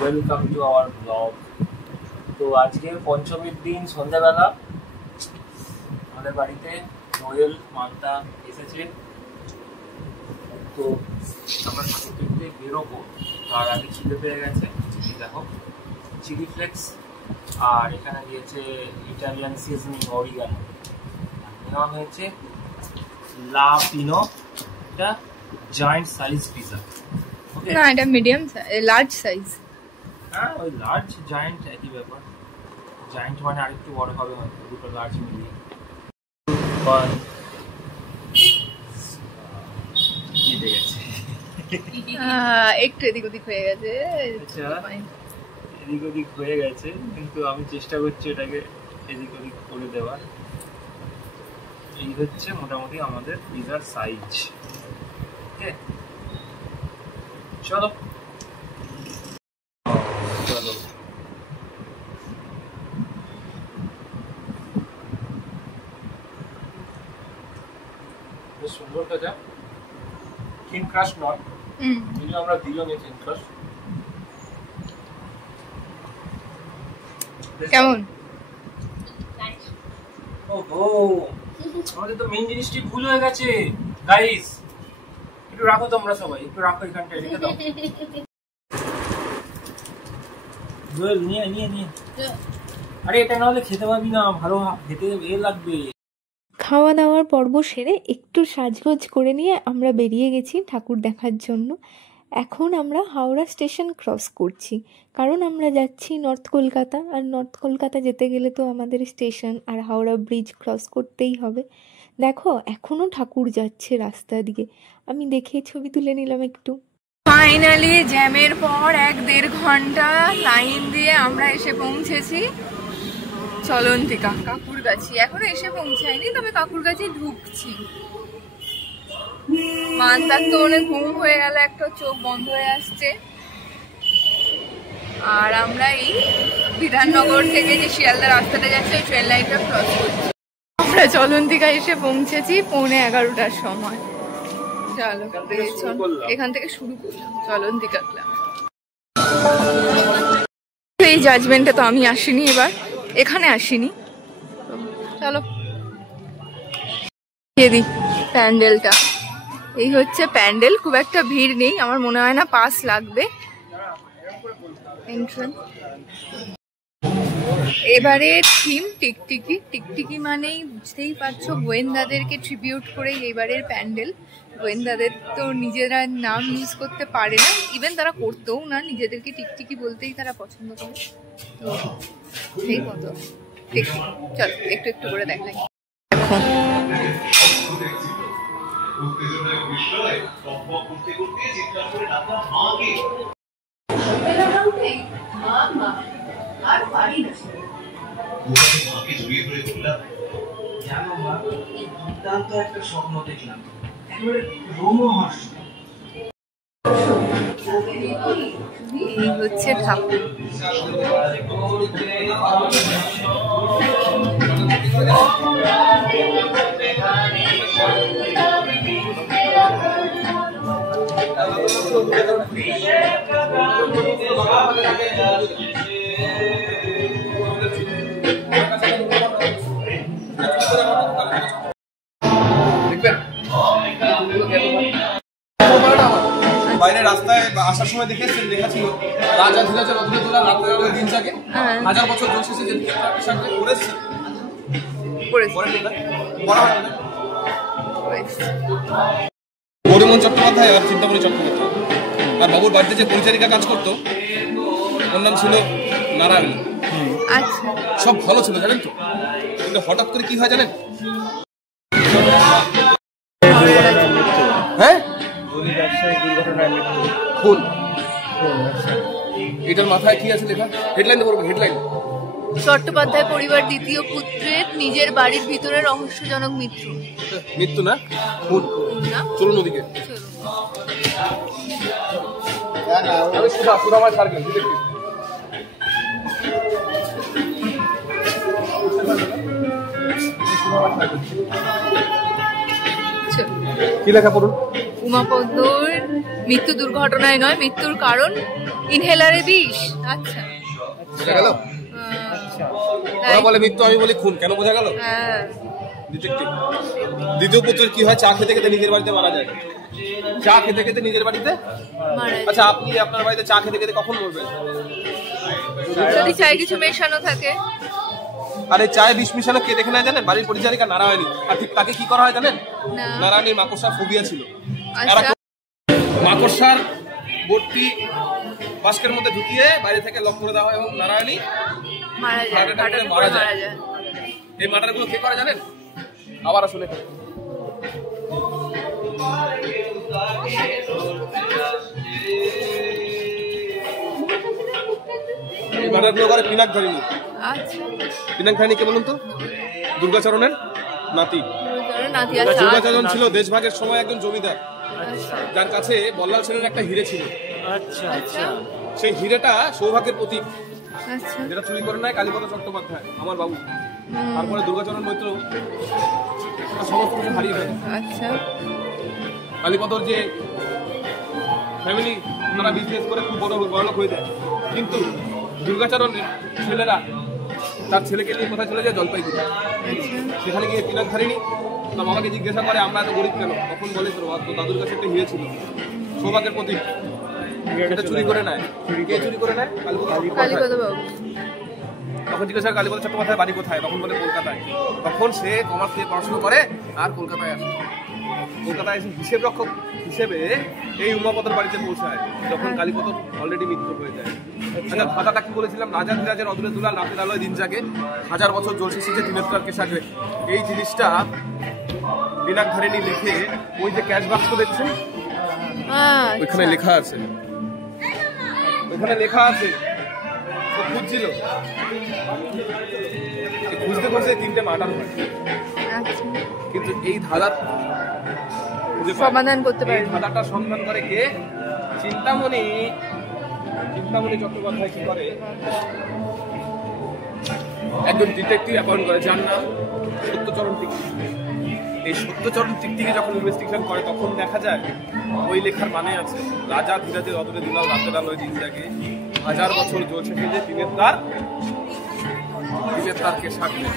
Welcome to our blog. তো আজকে পঞ্চমীর দিন সন্ধ্যাবেলা আমাদের বাড়িতে নোয়েল মান্তা এসেছে। তো আমরা ঠাকুর দেখতে বেরোবো, তার আগে খিদে পেয়ে গেছে। দেখো চিলি ফ্লেক্স, আর এখানে দিয়েছে ইটালিয়ান সিজনিং অরিগানো, নেওয়া হয়েছে লা পিনো, এটা জায়ান্ট সাইজ পিজা। না, এটা মিডিয়াম লার্জ সাইজ। হ্যাঁ, ওই লার্জ জায়ান্ট একই ব্যাপার। জায়ান্ট মানে আরেকটু বড় হবে হয়তো, দুটো লার্জ মিলিয়ে। একটু এদিক ওদিক হয়ে গেছে, এদিক ওদিক হয়ে গেছে, কিন্তু আমি চেষ্টা করছি এটাকে এদিক ওদিক করে দেওয়ার। এই হচ্ছে মোটামুটি আমাদের পিজার সাইজ। ওকে, চলো চলো। বেশ সুন্দর কাজা, থিন ক্রাশ নট, যদিও আমরা দিলাম এই থিন ক্রাশ। কেমন? ওহো, আমাদের তো মেইন জিনিসটি ভুল হয়ে গেছে গাইস। একটু রাখো তোমরা সবাই, একটু রাখো এখানটায়, রেখে দাও। নিয়ে নিয়ে নিয়ে, আরে এটা না হলে খেতে পারবি না, ভালো খেতে এ লাগবে। খাওয়া দাওয়ার পর্ব সেরে একটু সাজগোজ করে নিয়ে আমরা বেরিয়ে গেছি ঠাকুর দেখার জন্য। এখন আমরা হাওড়া স্টেশন ক্রস করছি, কারণ আমরা যাচ্ছি নর্থ কলকাতা, আর নর্থ কলকাতা যেতে গেলে তো আমাদের স্টেশন আর হাওড়া ব্রিজ ক্রস করতেই হবে। দেখো এখনও ঠাকুর যাচ্ছে রাস্তা দিয়ে, আমি দেখে ছবি তুলে নিলাম একটু। ফাইনালি জ্যামের পর 1-1.5 ঘন্টা লাইন দিয়ে আমরা এসে পৌঁছেছি চলন্তিকা কাকুরগাছি। এখনো এসে পৌঁছায়নি, তবে কাকুরগাছি ঢুকছি। মানতার তো অনেক ঘুম হয়ে গেল, একটা চোখ বন্ধ হয়ে আসছে। আর আমরা এই বিধাননগর থেকে যে শিয়ালদা রাস্তাটা যাচ্ছে ওই ট্রেন লাইনটা ক্রস করছি। আমরা চলন্তিকা এসে পৌঁছেছি 11:15টার সময়। চলো এখান থেকে শুরু করলাম চলন্তিকা ক্লাব। এই জাজমেন্টে তো আমি আসিনি, এবার এখানে আসিনি। চলো দিই প্যান্ডেলটা। এই হচ্ছে প্যান্ডেল, খুব একটা ভিড় নেই, আমার মনে হয় না পাস লাগবে। এবারে থিম টিকটিকি। টিকটিকি মানেই বুঝতেই পারছো গোয়েন্দাদেরকে ট্রিবিউট করে এবারের প্যান্ডেল। গোয়েন্দাদের তো নিজেরা নাম ইউজ করতে পারে না, ইভেন তারা করতেও না, নিজেদেরকে টিকটিকি বলতেই তারা পছন্দ করে। তো সেই মতো টিকটিকি। চলো একটু একটু করে দেখাই। একটা স্বপ্ন দেখলাম, এই হচ্ছে ঠাকুর। বাইরে রাস্তায় আসার সময় দেখেছি রাজা ধীরাজ রত্নতলা রাত্রে দিন থাকে 1000 বছর জোশ এসে যে করেছে গৌরমোহন চট্টোপাধ্যায় আর চিন্তামণি চট্টোপাধ্যায়। আর বাবুর বাড়িতে যে পরিচারিকা কাজ করতো ওর নাম ছিল নারায়ণী। আচ্ছা, সব ভালো ছিল জানেন তো, কিন্তু হঠাৎ করে কি হয় জানেন? হ্যাঁ, খুন। এটার মাথায় কি আছে লেখা? হেডলাইন দেবো, হেডলাইন। চট্টোপাধ্যায় পরিবার দ্বিতীয় পুত্রের নিজের বাড়ির ভিতরে রহস্যজনক মৃত্যু। মৃত্যু না, খুন। চলুন ওদিকে। আমি সুধাময় সার্কেল কি লেখা পড়ুন? উমাপদ্মর মৃত্যু দুর্ঘটনায় নয়, মৃত্যুর কারণ ইনহেলারে বিষ। আচ্ছা বোঝা গেল? ওরা বলে মৃত্যু, আমি বলি খুন। কেন বোঝা গেল? হ্যাঁ। ডিটেকটিভ। দ্বিতীয় পুত্রের কি হয়? চা খেতে খেতে নিজের বাড়িতে মারা যায়। চা খেতে খেতে নিজের বাড়িতে। আচ্ছা, আপনি আপনার বাড়িতে চা খেতে খেতে কখন মরবেন? যদি চায়ে কিছু মেশানো থাকে। আরে চায়ে বিষ মিশানো কে দেখে নেয় জানেন? বাড়ির পরিচারিকা নারায়ণী। আর ঠিক তাকে কি করা হয় জানেন? নারায়ণীর মাকড়সার ফোবিয়া ছিল। মাকড়সার বোর্ডটি বাস্কের মধ্যে ঢুকিয়ে বাইরে থেকে লক করে দেওয়া হয় এবং নারায়ণী মারা যায়। এই মার্ডারগুলো কে করে জানেন? আবার আসলে এই মার্ডারগুলো করে পিনাকধারিণী। পিনাকধারিণী কে বলুন তো? দুর্গাচরণের নাতি। দুর্গাচরণ ছিল দেশভাগের সময় একজন জমিদার, যার কাছে বল্লাল সেনের একটা হিরে ছিল। সেই হিরেটা সৌভাগ্যের প্রতীক, যেটা চুরি করে নেয় কালীপদ চট্টোপাধ্যায়, আমার বাবু। তারপরে দুর্গাচরণ মৈত্র সমস্ত কিছু হারিয়ে ফেলে। কালীপদর যে ফ্যামিলি, তারা বিজনেস করে খুব বড়লোক হয়ে যায়, কিন্তু দুর্গাচরণের ছেলেরা তার ছেলেকে নিয়ে কোথায় চলে যায়? জলপাইগুড়ি। সেখানে গিয়ে পিনাকধারিণী তার বাবাকে জিজ্ঞাসা করে, আমরা এত গরিব কেন? তখন বলে, তোর দাদুর কাছে একটা হিরে ছিল, সৌভাগ্যের প্রতীক, এটা চুরি করে নেয়। কে চুরি করে নেয়? কালীপদ বাবু। তখন জিজ্ঞাসা করে কালীপদ চট্টোপাধ্যায় বাড়ি কোথায়? তখন বলে কলকাতায়। তখন সে কমার্স নিয়ে পড়াশোনা করে আর কলকাতায় আসে। কলকাতায় এসে হিসেব রক্ষক হিসেবে এই উমাপদর বাড়িতে পৌঁছায়, যখন কালীপদ অলরেডি মৃত্যু হয়ে যায়। আচ্ছা, ধাঁধাটা কি বলেছিলাম? রাজা ধীরাজের অদূরে দুলাল, রাতের আলোয় দিন জাগে, 1000 বছর জ্বলছে সেজে দিনেত্রারকে সাজে। এই জিনিসটা পিনাকধারিণী লিখে ওই যে ক্যাশ বাক্স দেখছেন, ওইখানে লেখা আছে। ওইখানে লেখা আছে। ও খুঁজছিল, খুঁজতে খুঁজতে 3টে মার্ডার হয়, কিন্তু এই ধাঁধার সমাধান করতে পারে। ধাঁধাটা সন্ধান করে কে? চিন্তামণি চট্টোপাধ্যায় কি করে? একজন ডিটেকটিভ অ্যাপয়েন্ট করে, যার নাম সত্যচরণ টিকটিকি। এই সত্যচরণ টিকটিকি যখন ইনভেস্টিগেশন করে, তখন দেখা যায় ওই লেখার মানে আছে, রাজা ধীরাজের অদূরে দুলাল, রাতের আলোয় দিন জাগে, 1000 বছর জ্বলছে যে দিনেত্রারকে সাজবে।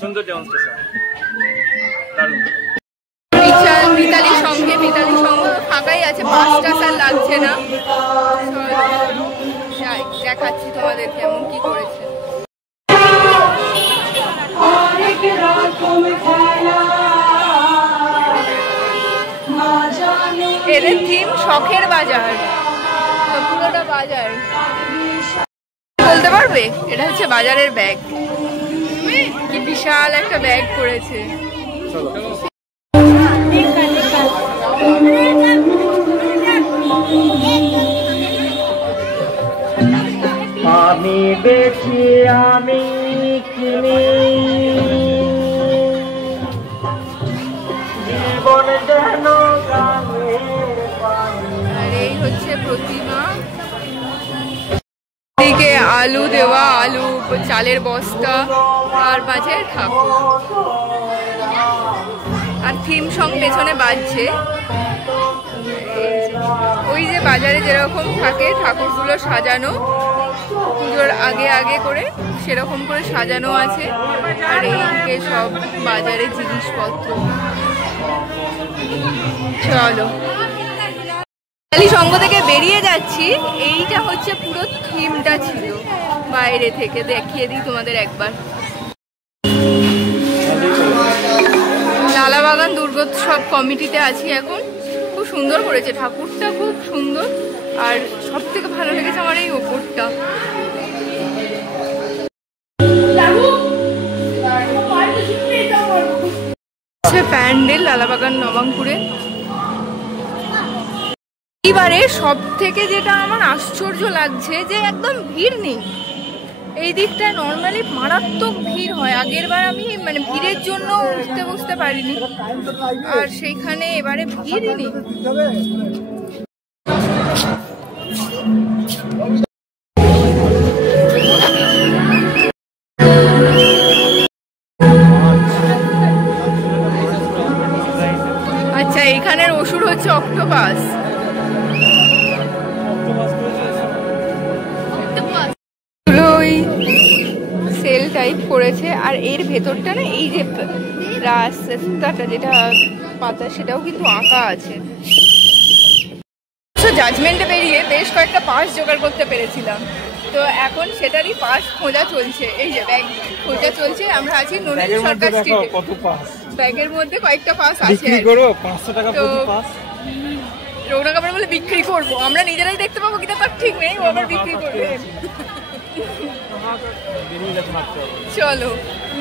সুন্দর ডেমনস্ট্রেশন, দারুণ। মিতালির সঙ্গে ফাঁকাই আছে, 5টা স্যার লাগছে না। দেখাচ্ছি তোমাদের কেমন কি করেছে। এদের থিম শখের বাজার, পুরোটা বাজার। বলতে পারবে? এটা হচ্ছে বাজারের ব্যাগ। কি বিশাল একটা ব্যাগ করেছে। আমি বেশি আমি কিনি জীবন যেন আর এই হচ্ছে প্রতিমা। দিকে আলু দেওয়া, আলু, চালের বস্তা, আর মাঝে ঠাকুর। আর থিম সং পেছনে বাজছে। ওই যে বাজারে যেরকম থাকে ঠাকুরগুলো সাজানো, পুজোর আগে আগে করে সেরকম করে সাজানো আছে। আর এইদিকে সব বাজারে জিনিসপত্র। চলো, সঙ্গ থেকে বেরিয়ে যাচ্ছি। এইটা হচ্ছে পুরো থিমটা ছিল বাইরে থেকে। দেখিয়ে দিই তোমাদের একবার। লালাবাগান দুর্গোৎসব কমিটিতে আছি এখন। খুব সুন্দর করেছে ঠাকুরটা, খুব সুন্দর। আর সব থেকে ভালো লেগেছে আমার এই ওপরটা। প্যান্ডেল লালাবাগান নবাঙ্কুরে। এইবারে সব থেকে যেটা আমার আশ্চর্য লাগছে যে একদম ভিড় নেই। এই দিকটায় নর্মালি মারাত্মক ভিড় হয়। আগের বার আমি ভিড়ের জন্য বুঝতে পারিনি, আর সেইখানে এবারে ভিড় নেই। আচ্ছা, এখানের ওষুধ হচ্ছে অক্টোপাস। ওই সেল টাইপ করেছে, আর এর ভেতরটা না, এই যে রাস্তাটা যেটা পাতা সেটাও কিন্তু আঁকা আছে। জাজমেন্টে বেরিয়ে বেশ কয়েকটা পাস জোগাড় করতে পেরেছিলাম, তো এখন সেটারই পাস খোঁজা চলছে। এই যে ব্যাগ খোঁজা চলছে, আমরা আছি নলিন সরকার স্ট্রিটে। কত পাস? ব্যাগের মধ্যে কয়েকটা পাস আছে। বিক্রি করো 500 টাকা প্রতি পাস। রৌনক কাপড় বলে বিক্রি করবো, আমরা নিজেরাই দেখতে পাবো কিনা তার ঠিক নেই, ও আবার বিক্রি করবে। চলো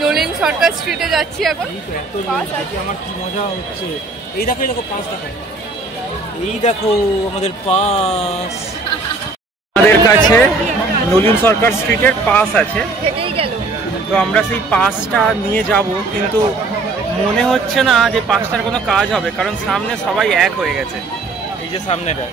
নলিন সরকার স্ট্রিটে যাচ্ছি এখন। আমার কি মজা হচ্ছে, এই দেখো, এই দেখো 5 টাকা, এই দেখো আমাদের পাস। আমাদের কাছে নলিন সরকার স্ট্রিটের পাস আছে, তো আমরা সেই পাসটা নিয়ে যাব, কিন্তু মনে হচ্ছে না যে পাসটার কোনো কাজ হবে, কারণ সামনে সবাই এক হয়ে গেছে। এই যে সামনেটা,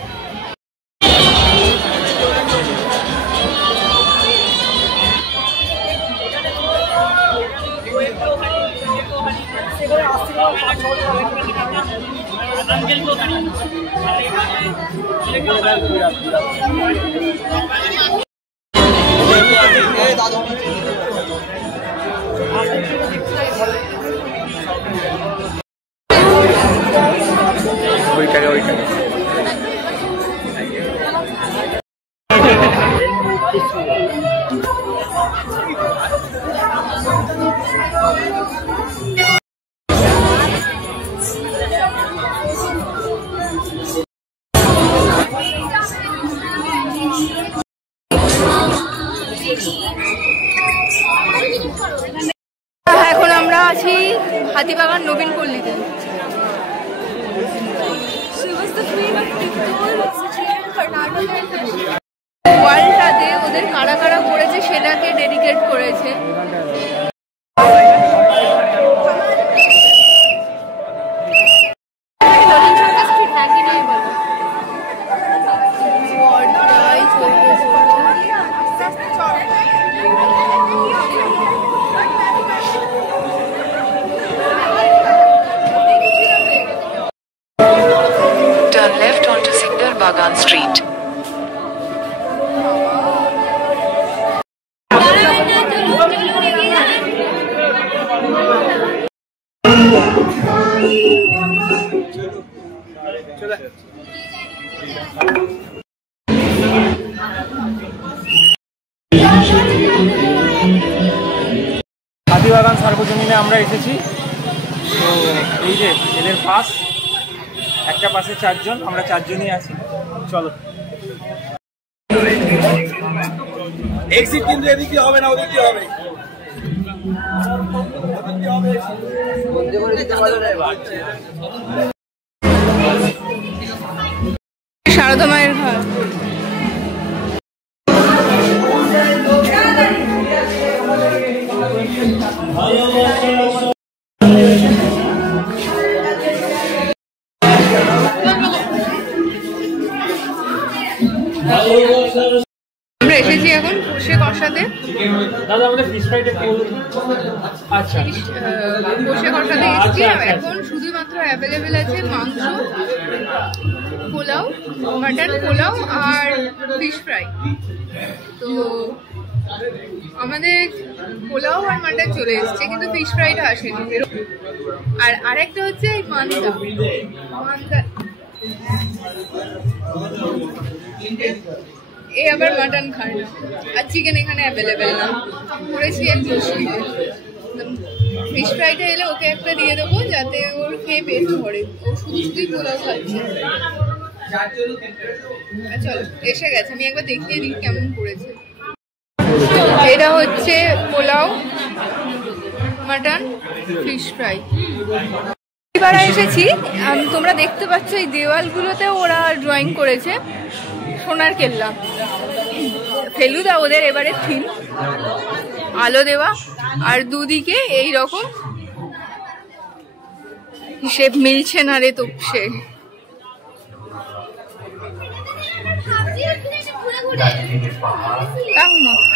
এখন আমরা আছি হাতিবাগান নবীন পল্লীতে। ওয়ালটাতে ওদের কারা কারা করেছে সেটাকে ডেডিকেট করেছে। Turn left onto Singdar Bagan Street. Hatibagan সার্বজনীনে আমরা এসেছি, তো এই যে এদের পাস, একটা পাশে 4 জন, আমরা 4 জনই আছি। চলো, এক্সিট কিন্তু এদিক দিয়ে হবে না, ওদিক দিয়ে হবে। শারদা মায়ের ঘর। আমরা এসেছি এখন কষে কষাতে। দাদা আমাদের ফিশ ফ্রাইটা কি বলুন? আচ্ছা, কষে কষাতে এসেছি। এখন শুধুমাত্র অ্যাভেলেবেল আছে মাংস, পোলাও, মাটন পোলাও আর ফিশ ফ্রাই। তো আমাদের পোলাও আর মাটন চলে এসছে, কিন্তু ফিশ ফ্রাইটা আসেনি। আর আরেকটা হচ্ছে এই মান্দা। এ আবার মাটন খায় না, আর চিকেন এখানে অ্যাভেলেবেল না। করেছি এক মুশকিলে। ফিশ ফ্রাইটা এলে ওকে একটা দিয়ে দেবো, যাতে ওর খেয়ে পেট ভরে। ও শুধুই পোলাও খাচ্ছে। চলো, এসে গেছে, আমি একবার দেখিয়ে দিই কেমন করেছে। এটা হচ্ছে পোলাও, মাটন, ফিশ ফ্রাই। এবার এসেছি, তোমরা দেখতে পাচ্ছ এই দেওয়ালগুলোতে ওরা ড্রয়িং করেছে সোনার কেল্লা। ফেলুদা ওদের এবারে থিম, আলো দেওয়া, আর দুদিকে এই রকম হিসেব মিলছে না রে তো সে।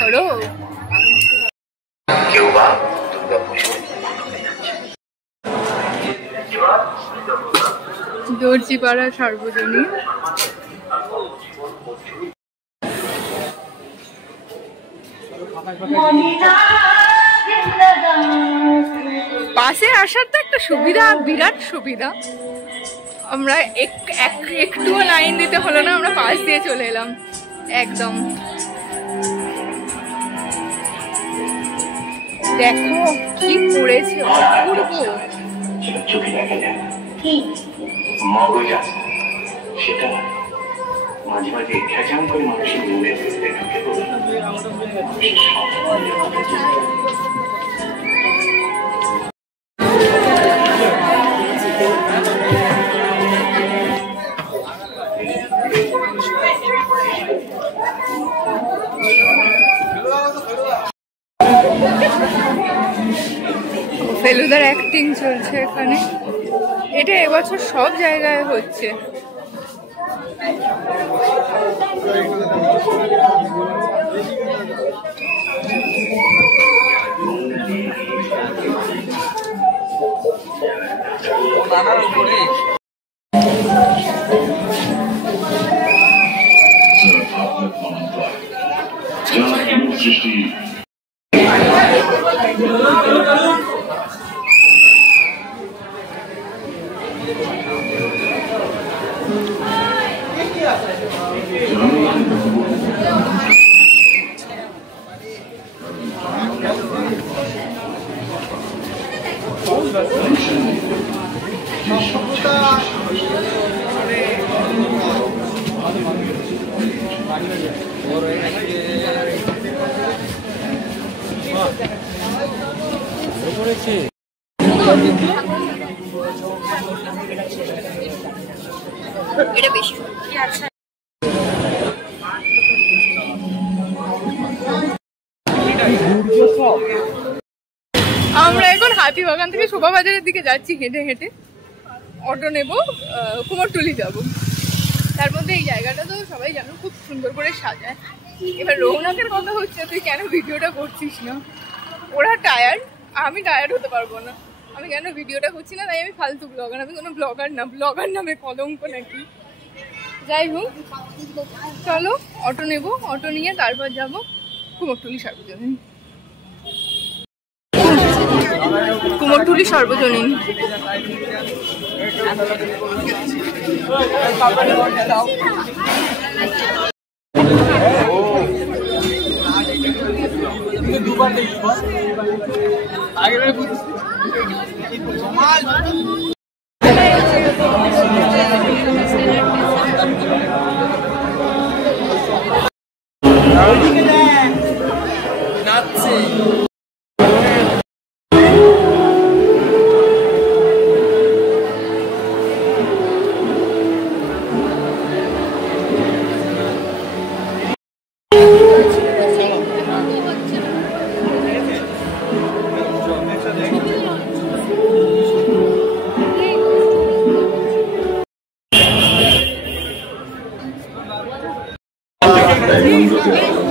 করো দর্জিপাড়া সার্বজনীন। পাশে আসার তো একটা সুবিধা, বিরাট সুবিধা। আমরা একটুও লাইন দিতে হলো না, আমরা পাশ দিয়ে চলে এলাম একদম। দেখো কি পড়েছে, অপূর্ব। চোখে দেখা যায় মগজ আছে, সেটা মাঝে মাঝে খেঁচাম করে মানুষের মনে ফেলতে থাকে। ফেলুদার অ্যাক্টিং চলছে এখানে। এটা এবছর সব জায়গায় হচ্ছে। এটা বেশি আমরা এখন হাতিবাগান থেকে শোভাবাজারের দিকে যাচ্ছি হেঁটে হেঁটে। অটো নেব, কুমোরটুলি যাব। তার মধ্যে এই জায়গাটা তো সবাই জানো খুব সুন্দর করে সাজায়। এবার রৌনকের কথা হচ্ছে, তুই কেন ভিডিওটা করছিস না? ওরা টায়ার্ড, আমি টায়ার্ড হতে পারবো না। আমি কেন ভিডিওটা করছি না, তাই আমি ফালতু ব্লগার। আমি কোনো ব্লগার না, ব্লগার নামে কলঙ্ক নাকি। যাই হোক, চলো অটো নেব, অটো নিয়ে তারপর যাব কুমোরটুলি সার্বজনীন। কুমোরটুলি সার্বজনীন। Thank you.